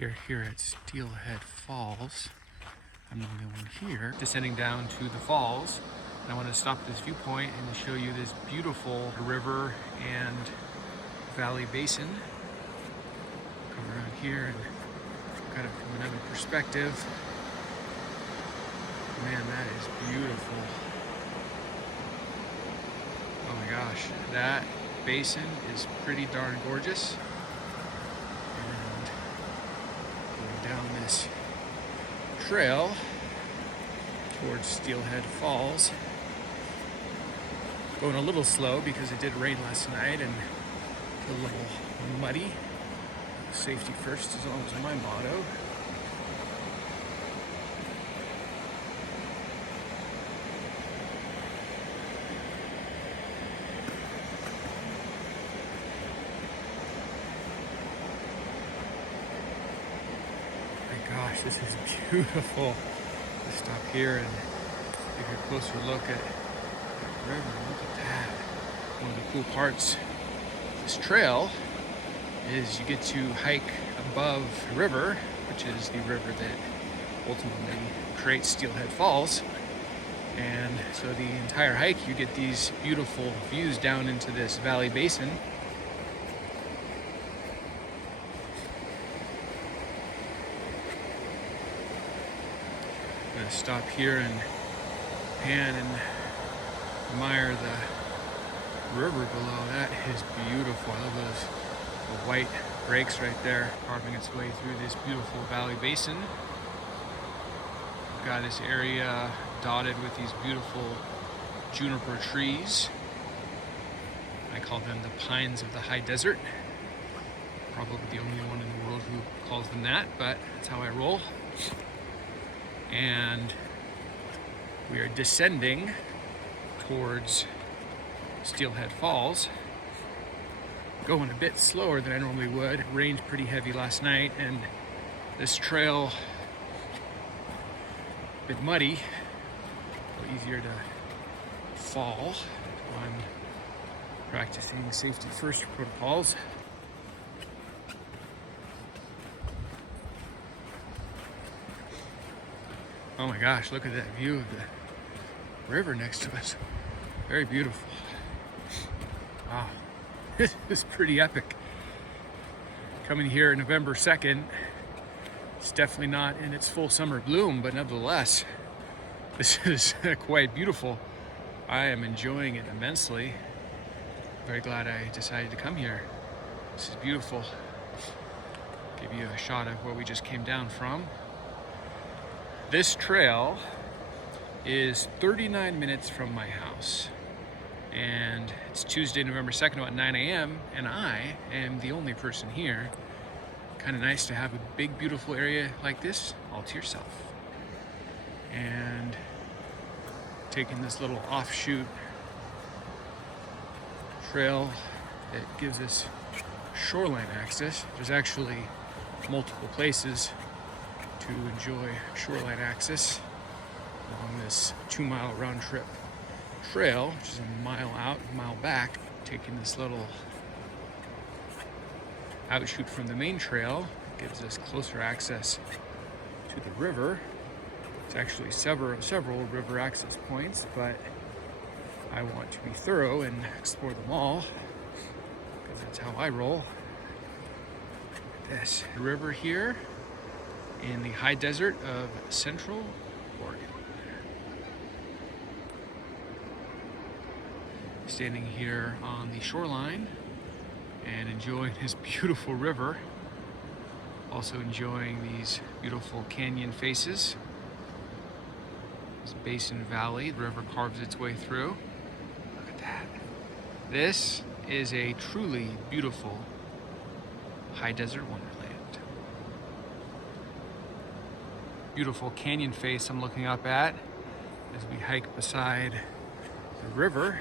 We're here at Steelhead Falls. I'm the only one here. Descending down to the falls. And I want to stop at this viewpoint and show you this beautiful river and valley basin. Come around here and kind of from another perspective. Man, that is beautiful. Oh my gosh, that basin is pretty darn gorgeous. And going down this trail towards Steelhead Falls. Going a little slow because it did rain last night and a little muddy. Safety first is always my motto. Gosh, this is beautiful. Let's stop here and take a closer look at the river. Look at that. One of the cool parts of this trail is you get to hike above the river, which is the river that ultimately creates Steelhead Falls. And so the entire hike, you get these beautiful views down into this valley basin. I'm gonna stop here and pan and admire the river below. That is beautiful. I love those white breaks right there, carving its way through this beautiful valley basin. We've got this area dotted with these beautiful juniper trees. I call them the pines of the high desert. Probably the only one in the world who calls them that, but that's how I roll. And we are descending towards Steelhead Falls, going a bit slower than I normally would. It rained pretty heavy last night, and this trail a bit muddy, a little easier to fall. I'm practicing safety first protocols. Oh my gosh, look at that view of the river next to us. Very beautiful. Wow, this is pretty epic. Coming here November 2nd, it's definitely not in its full summer bloom, but nevertheless, this is quite beautiful. I am enjoying it immensely. Very glad I decided to come here. This is beautiful. Give you a shot of where we just came down from. This trail is 39 minutes from my house, and it's Tuesday, November 2nd, about 9 a.m., and I am the only person here. Kind of nice to have a big, beautiful area like this all to yourself. And taking this little offshoot trail that gives us shoreline access. There's actually multiple places to enjoy shoreline access along this 2-mile round trip trail, which is a mile out, a mile back. Taking this little outshoot from the main trail gives us closer access to the river. It's actually several river access points, but I want to be thorough and explore them all because that's how I roll. Look at this river here in the high desert of Central Oregon. Standing here on the shoreline and enjoying this beautiful river. Also enjoying these beautiful canyon faces. This basin valley, the river carves its way through. Look at that. This is a truly beautiful high desert wonderland. Beautiful canyon face I'm looking up at as we hike beside the river.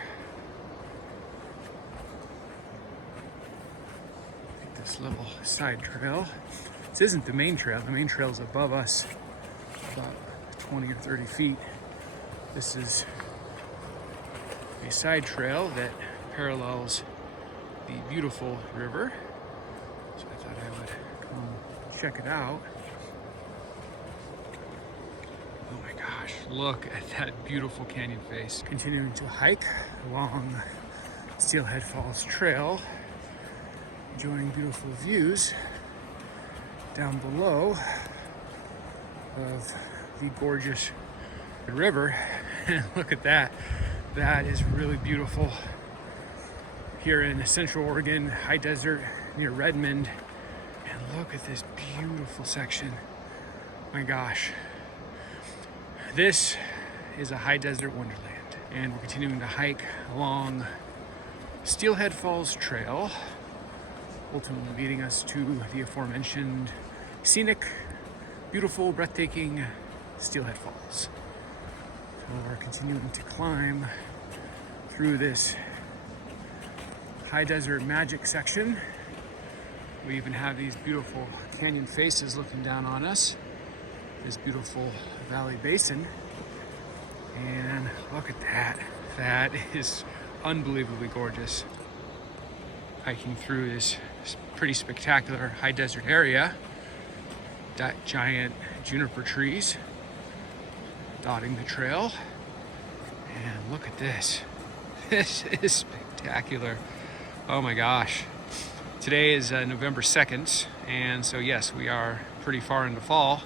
Take this little side trail. This isn't the main trail. The main trail is above us about 20 or 30 feet. This is a side trail that parallels the beautiful river. So I thought I would come check it out. Oh my gosh, look at that beautiful canyon face. Continuing to hike along Steelhead Falls Trail, enjoying beautiful views down below of the gorgeous river. And look at that. That is really beautiful. Here in Central Oregon, high desert near Redmond. And look at this beautiful section. My gosh. This is a high desert wonderland. And we're continuing to hike along Steelhead Falls Trail, ultimately leading us to the aforementioned scenic, beautiful, breathtaking Steelhead Falls. So we're continuing to climb through this high desert magic section. We even have these beautiful canyon faces looking down on us. This beautiful valley basin. And look at that. That is unbelievably gorgeous. Hiking through this pretty spectacular high desert area. That giant juniper trees dotting the trail. And look at this. This is spectacular. Oh my gosh. Today is November 2nd, and so yes, we are pretty far into fall.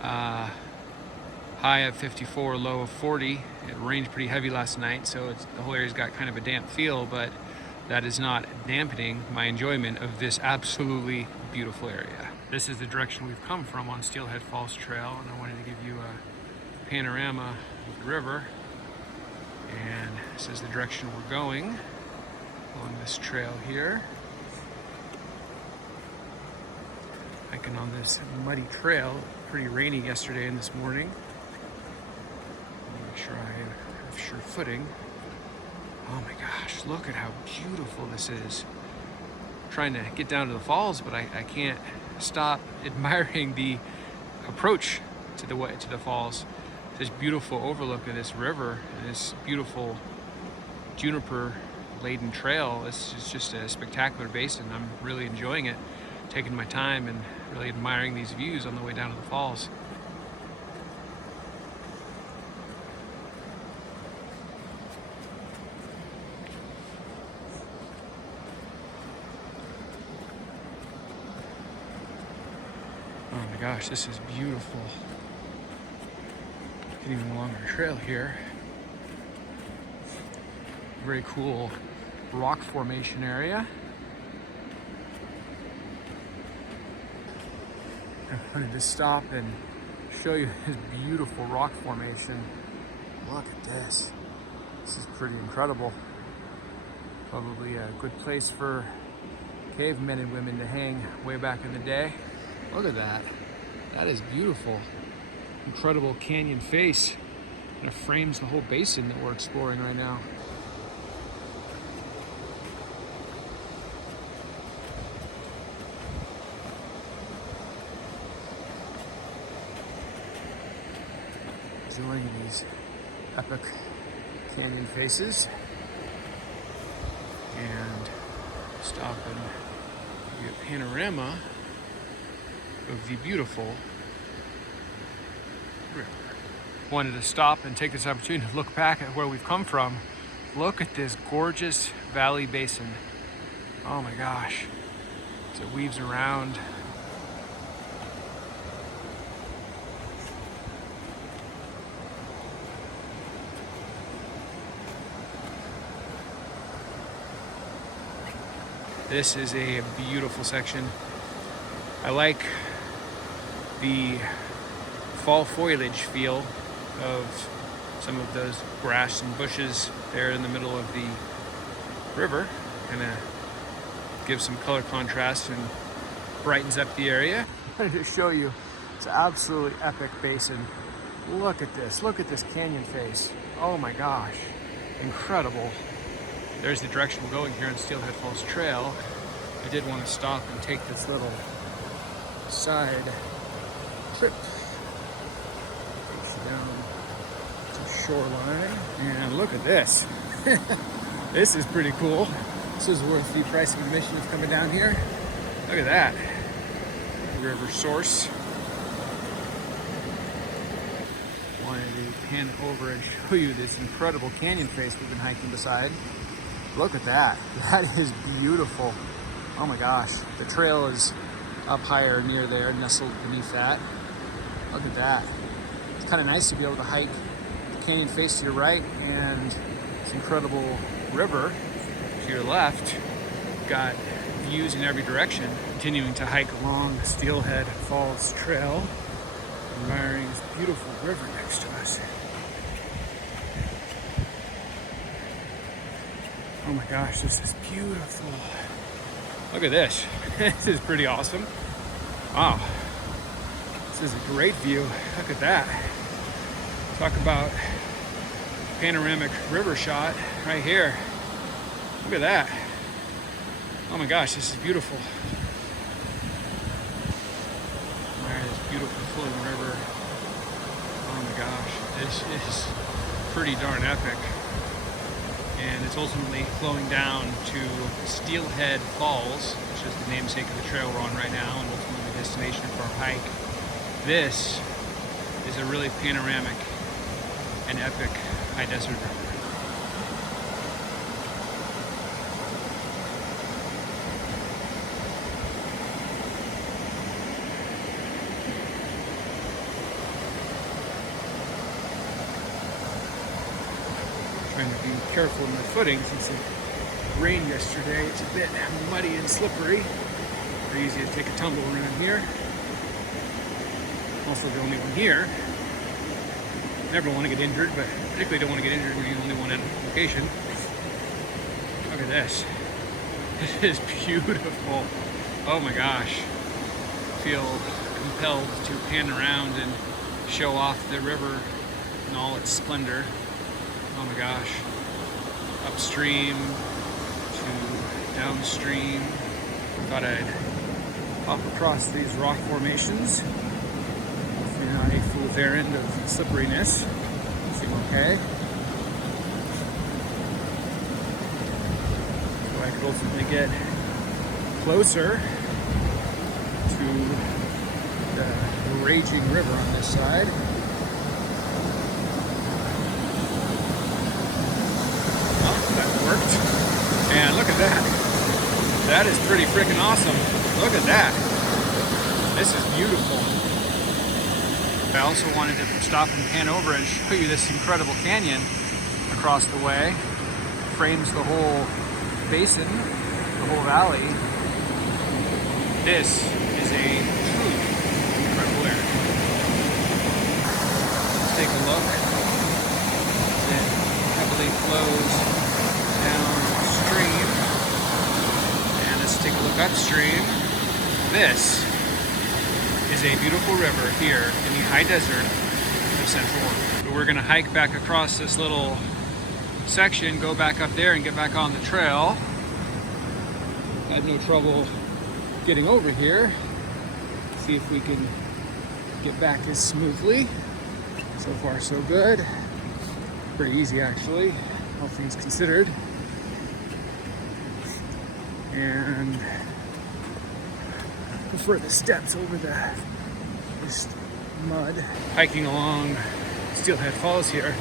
High of 54, low of 40. It rained pretty heavy last night, so the whole area's got kind of a damp feel, but that is not dampening my enjoyment of this absolutely beautiful area. This is the direction we've come from on Steelhead Falls Trail, and I wanted to give you a panorama of the river. And this is the direction we're going along this trail here. Hiking on this muddy trail. Pretty rainy yesterday and this morning. Make sure I have sure footing. Oh my gosh, look at how beautiful this is. I'm trying to get down to the falls, but I can't stop admiring the approach to the falls. This beautiful overlook of this river and this beautiful juniper laden trail. This is just a spectacular basin. I'm really enjoying it, taking my time and really admiring these views on the way down to the falls. Oh my gosh, this is beautiful. Continuing along our trail here. Very cool rock formation area. I wanted to stop and show you this beautiful rock formation. Look at this. This is pretty incredible. Probably a good place for cavemen and women to hang way back in the day. Look at that. That is beautiful. Incredible canyon face. And it frames the whole basin that we're exploring right now. Enjoying these epic canyon faces and stop and give you a panorama of the beautiful river. Wanted to stop and take this opportunity to look back at where we've come from. Look at this gorgeous valley basin. Oh my gosh. As it weaves around. This is a beautiful section. I like the fall foliage feel of some of those grass and bushes there in the middle of the river. Kind of gives some color contrast and brightens up the area. I wanted to show you this absolutely epic basin. Look at this. Look at this canyon face. Oh my gosh. Incredible. There's the direction we're going here on Steelhead Falls Trail. I did want to stop and take this little side trip. Takes you down to Shoreline. And look at this. This is pretty cool. This is worth the price of admission of coming down here. Look at that. river source. Wanted to pan over and show you this incredible canyon face we've been hiking beside. Look at that. That is beautiful. Oh my gosh. The trail is up higher near there, nestled beneath that. Look at that. It's kind of nice to be able to hike the canyon face to your right and this incredible river to your left. Got views in every direction. Continuing to hike along the Steelhead Falls Trail, admiring this beautiful river next to us. Oh my gosh, this is beautiful. Look at this. This is pretty awesome. Wow. This is a great view. Look at that. Talk about panoramic river shot right here. Look at that. Oh my gosh, this is beautiful. Admire this beautiful flowing river. Oh my gosh, this is pretty darn epic. And it's ultimately flowing down to Steelhead Falls, which is the namesake of the trail we're on right now, and ultimately the destination for our hike. This is a really panoramic and epic high desert river. Trying to be careful in my footing since it rained yesterday. It's a bit muddy and slippery. Very easy to take a tumble around here. Also the only one here. Never want to get injured, but particularly don't want to get injured when you're the only one on location. Look at this. This is beautiful. Oh my gosh. Feel compelled to pan around and show off the river in all its splendor. Oh my gosh. Upstream to downstream. Thought I'd hop across these rock formations. Hopefully not a full errand of slipperiness. Seem okay. So I could ultimately get closer to the raging river on this side. And look at that. That is pretty freaking awesome. Look at that. This is beautiful. I also wanted to stop and pan over and show you this incredible canyon across the way. Frames the whole basin, the whole valley. This is a truly incredible area. Let's take a look. It heavily flows downstream, and let's take a look upstream. This is a beautiful river here in the high desert of Central Oregon. So we're going to hike back across this little section, go back up there and get back on the trail. Had no trouble getting over here. See if we can get back as smoothly. So far so good. Pretty easy actually, all things considered. And prefer the steps over this mud. Hiking along Steelhead Falls here,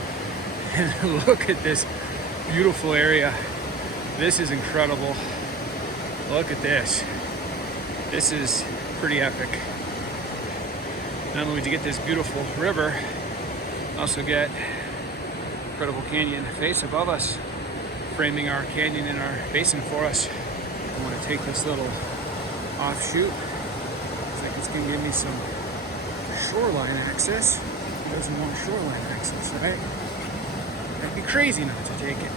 and look at this beautiful area. This is incredible. Look at this. This is pretty epic. Not only to get this beautiful river, also get incredible canyon face above us, framing our canyon and our basin for us. I want to take this little offshoot. Looks like it's going to give me some shoreline access. Who doesn't want shoreline access, right? That'd be crazy not to take it.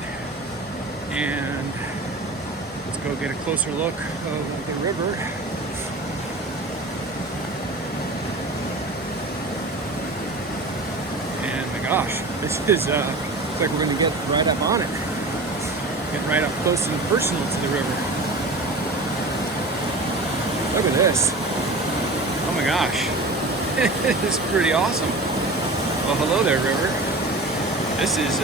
And let's go get a closer look of the river. And my gosh, this is looks like we're going to get right up on it. Get right up close and personal to the river. Look at this. Oh my gosh. This is pretty awesome. Well, hello there, river. This is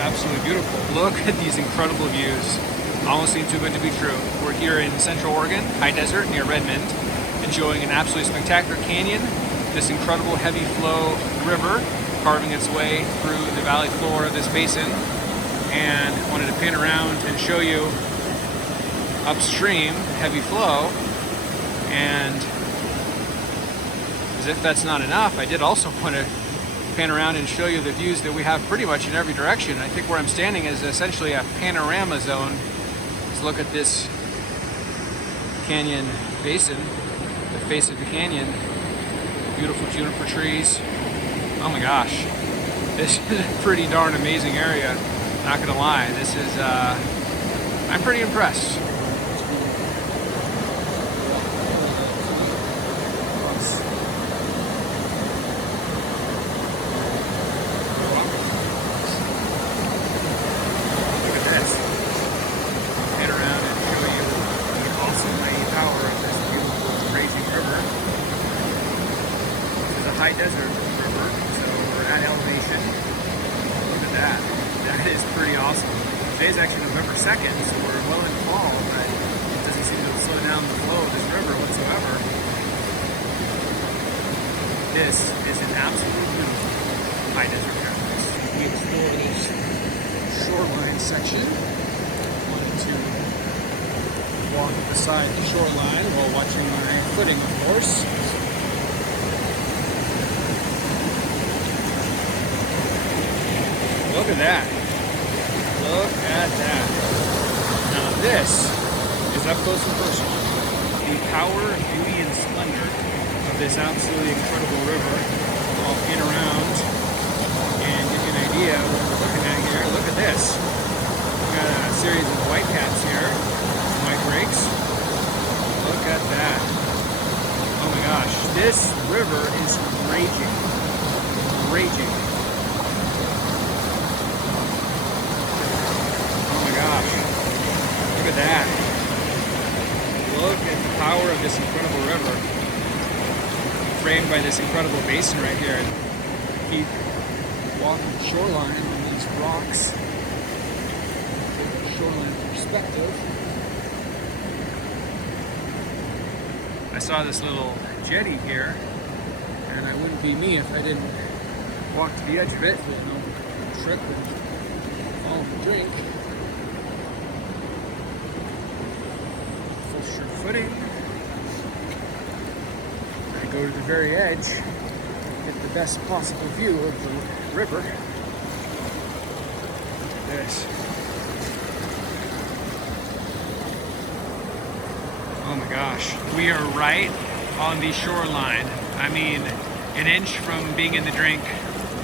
absolutely beautiful. Look at these incredible views. Almost seem too good to be true. We're here in Central Oregon, high desert near Redmond. enjoying an absolutely spectacular canyon, this incredible heavy flow river carving its way through the valley floor of this basin, and wanted to pan around and show you upstream heavy flow. And as if that's not enough, I did also want to pan around and show you the views that we have pretty much in every direction. I think where I'm standing is essentially a panorama zone. Let's look at this canyon basin, the face of the canyon, beautiful juniper trees. Oh my gosh, this is a pretty darn amazing area. Not gonna lie, this is, I'm pretty impressed. High desert river, so we're at elevation. Look at that. That is pretty awesome. Today's actually November 2nd, so we're well in fall, but it doesn't seem to slow down the flow of this river whatsoever. This is an absolute beautiful high desert paradise. We explore this shoreline section. Wanted to walk beside the shoreline while watching my footing, of course. Look at that. Look at that. Now this is up close and personal. The power, beauty, and splendor of this absolutely incredible river. I'll pan around and give you an idea of what we're looking at here. Look at this. We've got a series of white caps here, white breaks. Look at that. Oh my gosh. This river is raging. Raging. Look at that. Look at the power of this incredible river, framed by this incredible basin right here. Keep walking the shoreline on these rocks. Take the shoreline perspective. I saw this little jetty here, and I wouldn't be me if I didn't walk to the edge of it. No trip and fall and drink. Footing. I go to the very edge, get the best possible view of the river. Look at this. Oh my gosh, we are right on the shoreline. I mean, an inch from being in the drink,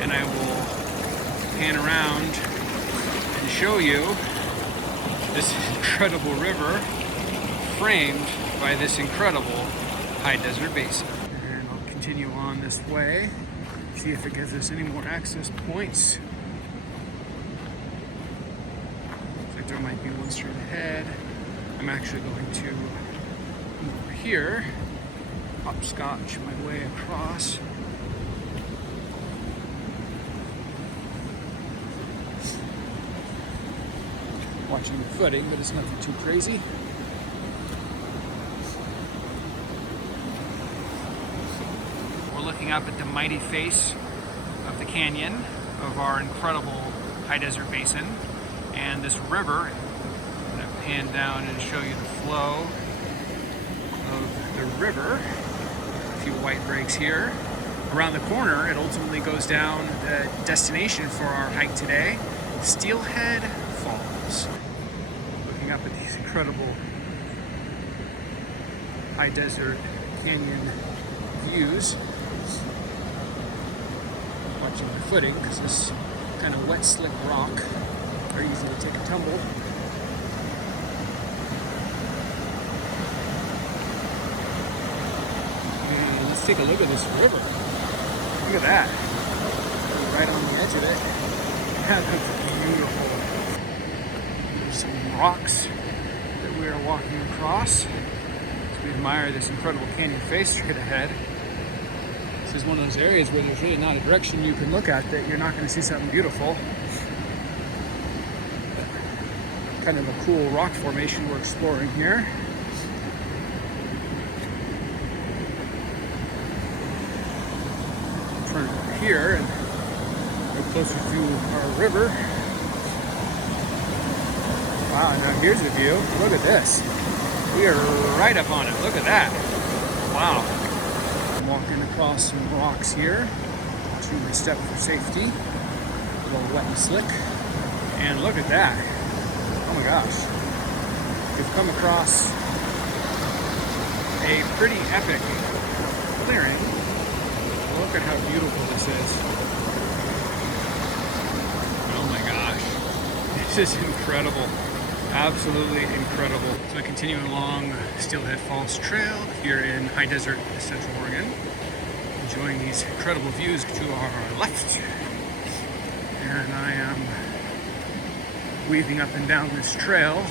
and I will pan around and show you this incredible river framed by this incredible high desert basin. And I'll continue on this way, see if it gives us any more access points. Looks like there might be one straight ahead. I'm actually going to come over here, hopscotch my way across. Watching the footing, but it's nothing too crazy. Looking up at the mighty face of the canyon of our incredible high desert basin, and this river. I'm going to pan down and show you the flow of the river. A few white breaks here. Around the corner, it ultimately goes down the destination for our hike today, Steelhead Falls. Looking up at these incredible high desert canyon views. Watching the footing, because this kind of wet, slick rock are easy to take a tumble. And let's take a look at this river. Look at that. Right on the edge of it. That looks beautiful. There's some rocks that we are walking across as we admire this incredible canyon face straight ahead. This is one of those areas where there's really not a direction you can look at that you're not going to see something beautiful. Kind of a cool rock formation we're exploring here. front here and go closer to our river. Wow, now here's the view. Look at this. We are right up on it. Look at that. Wow. I'm walking across some rocks here. Watching my step for safety. A little wet and slick. And look at that. Oh my gosh. We've come across a pretty epic clearing. Look at how beautiful this is. Oh my gosh. This is incredible. Absolutely incredible. So continuing along Steelhead Falls Trail here in high desert Central Oregon. Enjoying these incredible views to our left. And I am weaving up and down this trail.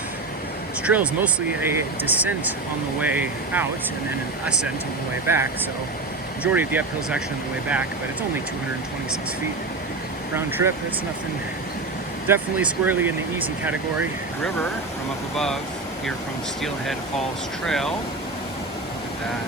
This trail is mostly a descent on the way out and then an ascent on the way back. So the majority of the uphill is actually on the way back, but it's only 226 feet round trip. It's nothing. Definitely squarely in the easy category. River from up above here from Steelhead Falls Trail. Look at that.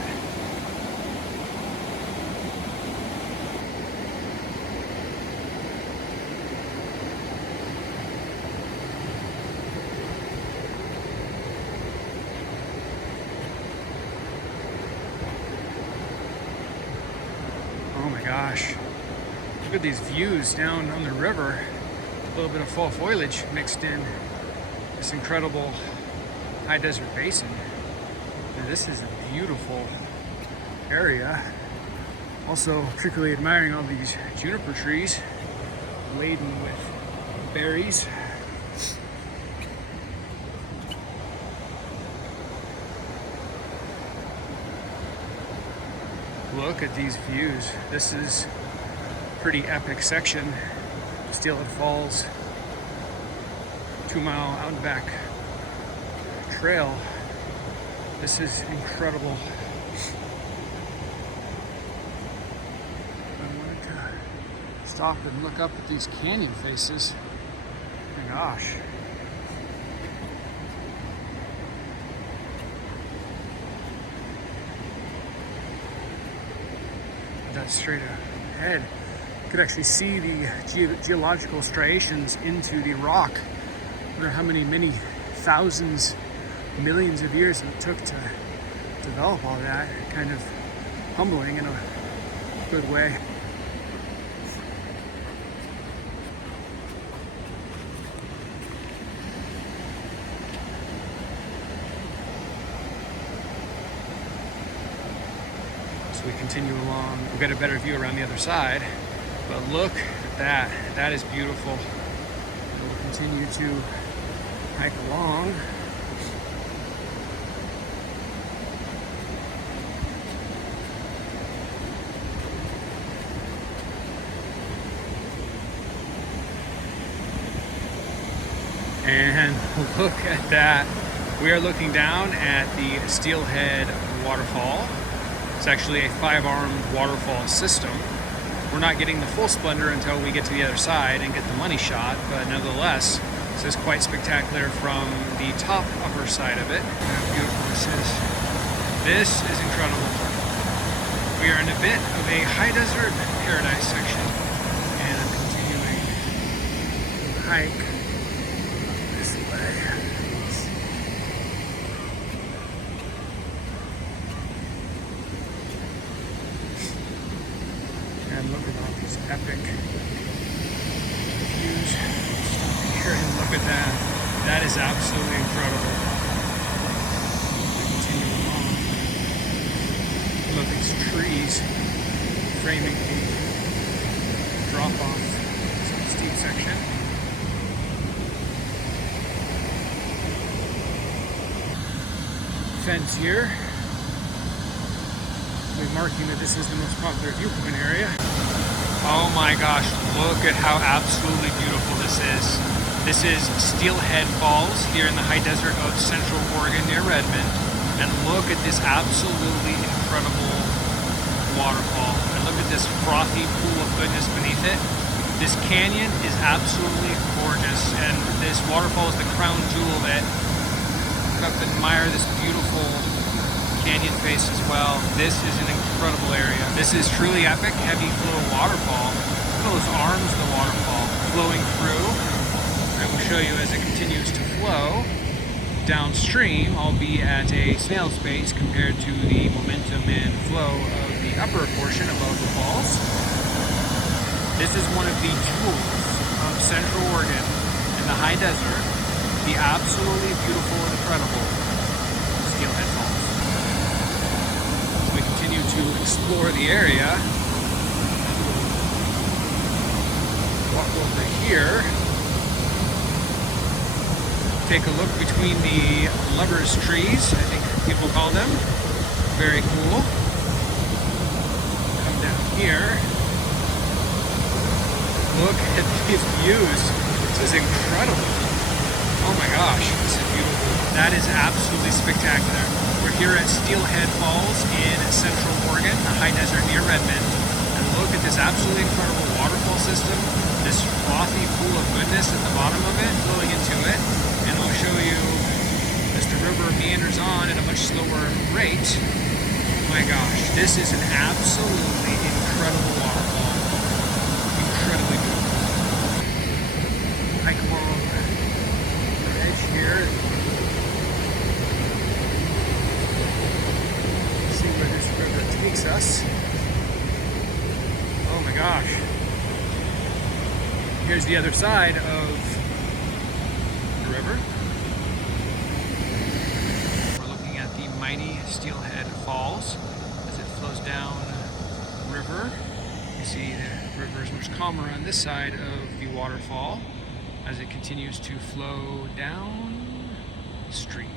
Oh my gosh. Look at these views down on the river. A little bit of fall foliage mixed in this incredible high desert basin. Now, this is a beautiful area. Also particularly admiring all these juniper trees laden with berries. Look at these views. This is a pretty epic section. Steelhead Falls 2-mile out and back trail. This is incredible. I wanted to stop and look up at these canyon faces. My gosh. That's straight ahead. You could actually see the geological striations into the rock. I wonder how many thousands, millions of years it took to develop all that. Kind of humbling in a good way. So we continue along. We'll get a better view around the other side. But look at that. That is beautiful. And we'll continue to hike along. And look at that. We are looking down at the Steelhead waterfall. It's actually a 5-armed waterfall system. We're not getting the full splendor until we get to the other side and get the money shot, but nevertheless, this is quite spectacular from the top upper side of it. How beautiful this is. This is incredible. We are in a bit of a high desert paradise section, and I'm continuing to hike this way. And look at all these epic views. Here and look at that. That is absolutely incredible. Continue along. Look at these trees framing the drop off steep section. Fence here. We're marking that this is the most popular viewpoint area. Oh my gosh, look at how absolutely beautiful this is. This is Steelhead Falls here in the high desert of Central Oregon near Redmond. And look at this absolutely incredible waterfall. And look at this frothy pool of goodness beneath it. This canyon is absolutely gorgeous. And this waterfall is the crown jewel of it. Look up and admire this beautiful canyon face as well. This is an incredible incredible area. This is truly epic, heavy flow waterfall. Look at those arms of the waterfall flowing through. I will show you as it continues to flow downstream. I'll be at a snail's pace compared to the momentum and flow of the upper portion above the falls. This is one of the jewels of Central Oregon in the high desert, the absolutely beautiful and incredible Steelhead Falls. As we continue to explore the area, walk over here, take a look between the lovers trees, I think people call them. Very cool. Come down here. Look at these views. This is incredible. Oh my gosh, this is beautiful. That is absolutely spectacular. We're here at Steelhead Falls in Central Oregon, the high desert near Redmond. And look at this absolutely incredible waterfall system, this frothy pool of goodness at the bottom of it, flowing into it. And I'll show you as the river meanders on at a much slower rate. My gosh, this is an absolutely incredible waterfall. Incredibly beautiful. Hike along the edge here. See where this river takes us. Oh my gosh. Here's the other side of the river. We're looking at the mighty Steelhead Falls as it flows down river. You see the river is much calmer on this side of the waterfall as it continues to flow down stream.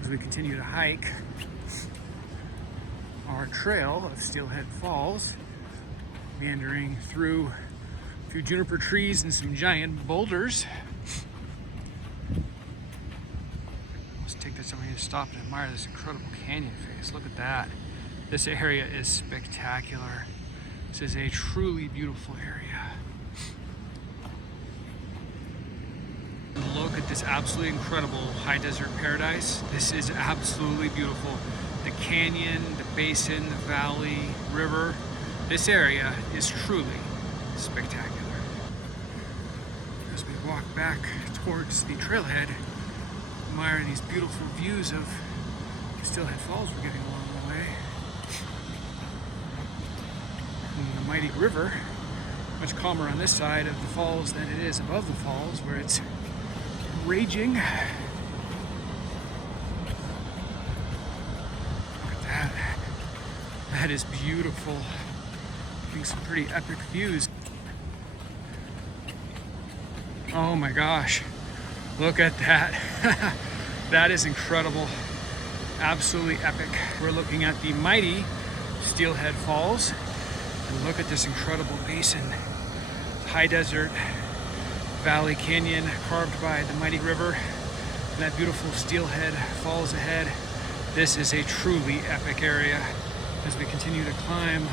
As we continue to hike our trail of Steelhead Falls, meandering through a few juniper trees and some giant boulders. Let's take this over here to stop and admire this incredible canyon face. Look at that. This area is spectacular. This is a truly beautiful area. Look at this absolutely incredible high desert paradise. This is absolutely beautiful. The canyon, the basin, the valley, river. This area is truly spectacular. As we walk back towards the trailhead, admire these beautiful views of Steelhead Falls we're getting along the way. And the mighty river, much calmer on this side of the falls than it is above the falls, where it's raging. Look at that. That is beautiful. Getting some pretty epic views. Oh my gosh. Look at that. That is incredible. Absolutely epic. We're looking at the mighty Steelhead Falls. And look at this incredible basin. High desert, valley canyon carved by the mighty river. And that beautiful Steelhead Falls ahead. This is a truly epic area. As we continue to climb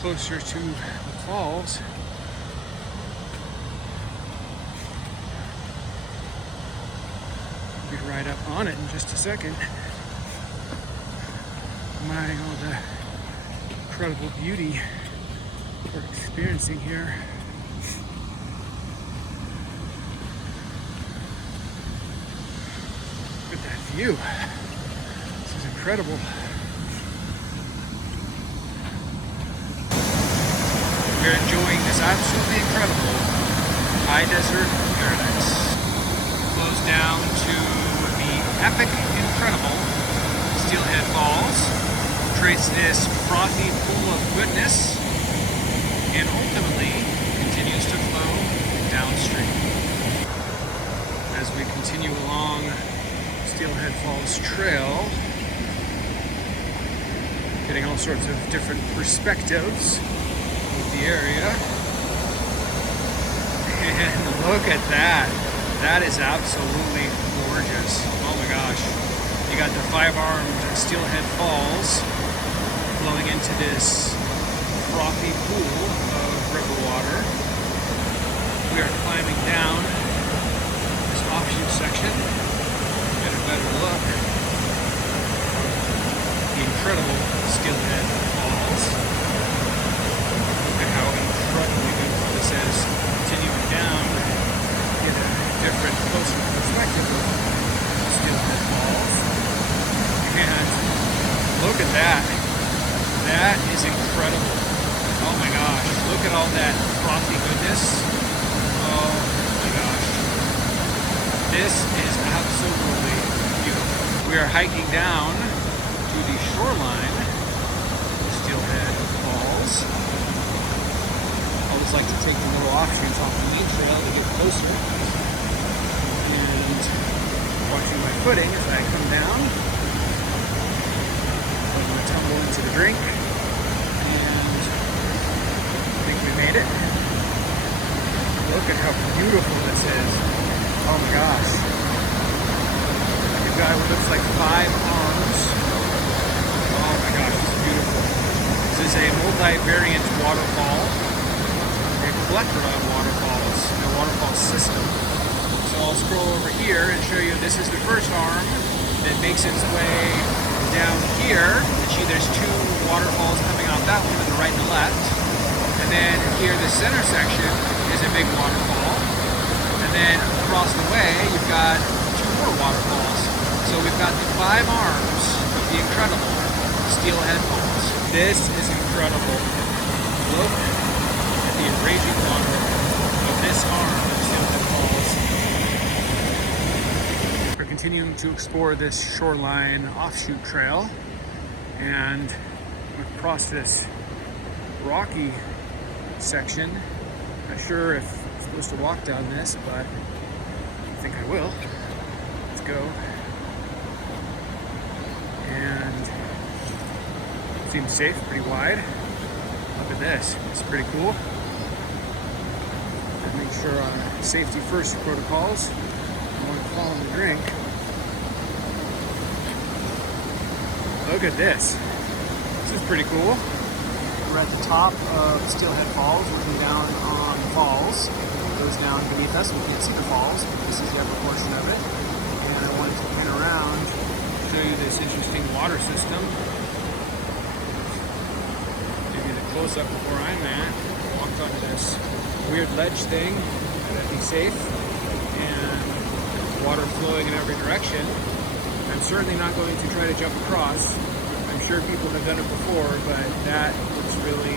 closer to the falls, we'll be right up on it in just a second. Admiring all the incredible beauty we're experiencing here. Look at that view. This is incredible. We're enjoying this absolutely incredible high desert paradise. Flows down to the epic, incredible Steelhead Falls, trace this frothy pool of goodness, and ultimately continues to flow downstream. As we continue along Steelhead Falls Trail, getting all sorts of different perspectives of the area. And look at that. That is absolutely gorgeous. Oh my gosh. You got the five-armed Steelhead Falls flowing into this frothy pool of river water. We are climbing down this offshoot section. Get a better look. The incredible Steelhead Falls. Look at how incredibly beautiful this is. Continuing down, get a different, closer perspective of Steelhead Falls. And look at that. That is incredible. Oh my gosh. Look at all that frothy goodness. Oh my gosh. This is absolutely beautiful. We are hiking down to the shoreline of Steelhead Falls. I always like to take the little offshoots off the main trail to get closer. And watching my footing as I come down. I'm going to tumble into the drink. And I think we made it. Look at how beautiful this is. Oh my gosh. You've got what looks like 5 arms. Oh my gosh, it's beautiful. This is a multi-variant waterfall. A plethora of waterfalls. A waterfall system. So I'll scroll over here and show you this is the first arm that makes its way down here. There's 2 waterfalls coming off that one to the right and the left. And then here, the center section is a big waterfall. And then across the way, you've got 2 more waterfalls. So we've got the 5 arms of the incredible Steelhead Falls. This is incredible. Look at the raging water of this arm of Steelhead Falls. We're continuing to explore this shoreline offshoot trail. And we've crossed this rocky section. Not sure if I'm supposed to walk down this, but I think I will. Let's go. And it seems safe, pretty wide. Look at this. It's pretty cool. And make sure our safety first protocols. I want to fall in the drink. Look at this. This is pretty cool. We're at the top of Steelhead Falls, looking down on the falls. It goes down beneath us. We can't see the falls, but this is the upper portion of it. And I wanted to turn around, show you this interesting water system. Give you the close-up of where I'm at. Walked onto this weird ledge thing. That'd be safe. And water flowing in every direction. I'm certainly not going to try to jump across. I'm sure people have done it before, but that looks really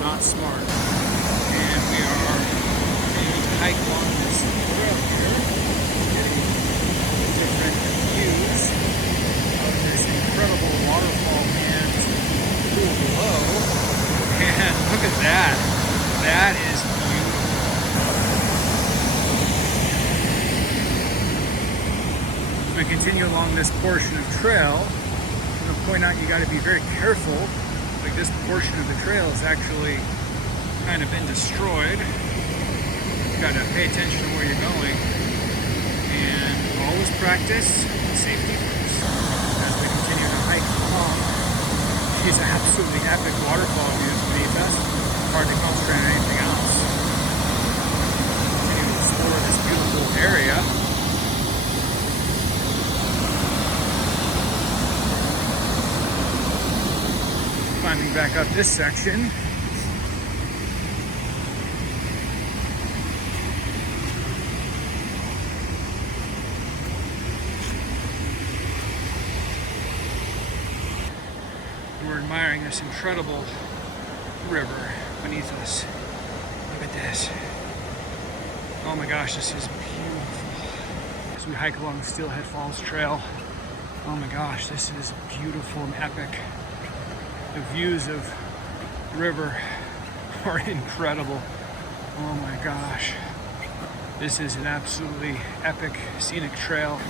not smart. And we are continuing to hike along this trail here, getting different views of this incredible waterfall and pool below. And look at that. That is beautiful. We continue along this portion of trail. I'm going to point out you got to be very careful. Like this portion of the trail has actually kind of been destroyed. You got to pay attention to where you're going and always practice safety first as we continue to hike along these absolutely epic waterfall views beneath us. Hard to concentrate on anything else. Continue to explore this beautiful area. Climbing back up this section. We're admiring this incredible river beneath us. Look at this. Oh my gosh, this is beautiful. As we hike along the Steelhead Falls Trail, oh my gosh, this is beautiful and epic. The views of the river are incredible. Oh my gosh. This is an absolutely epic scenic trail.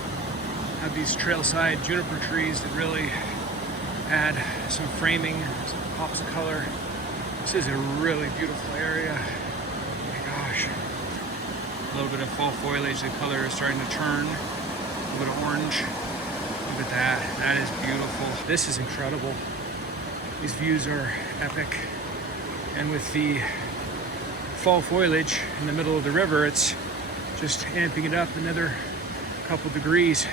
Have these trailside juniper trees that really add some framing, some pops of color. This is a really beautiful area. Oh my gosh. A little bit of fall foliage, the color is starting to turn. A little bit of orange. Look at that. That is beautiful. This is incredible. These views are epic. And with the fall foliage in the middle of the river, it's just amping it up another couple degrees.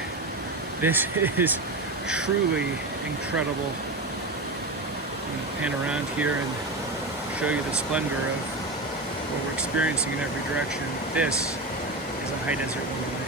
This is truly incredible. pan around here and show you the splendor of what we're experiencing in every direction. This is a high desert wonderland.